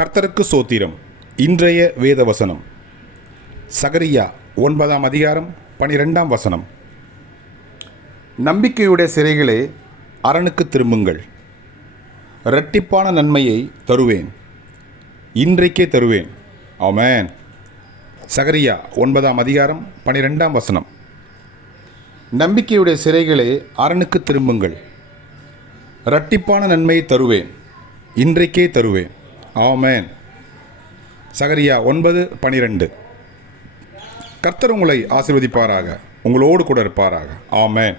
கர்த்தருக்கு சோத்திரம். இன்றைய வேத வசனம் சகரியா ஒன்பதாம் அதிகாரம் பனிரெண்டாம் வசனம். நம்பிக்கையுடைய சிறைகளே அரணுக்கு திரும்புங்கள். இரட்டிப்பான நன்மையை தருவேன். இன்றைக்கே தருவேன். ஆமேன். சகரியா ஒன்பதாம் அதிகாரம் பனிரெண்டாம் வசனம். நம்பிக்கையுடைய சிறைகளே அரணுக்கு திரும்புங்கள். இரட்டிப்பான நன்மையை தருவேன். இன்றைக்கே தருவேன். ஆமேன். சகரியா ஒன்பது பனிரெண்டு. கர்த்தர் உங்களை ஆசீர்வதிப்பாராக. உங்களோடு கூட இருப்பாராக. ஆமேன்.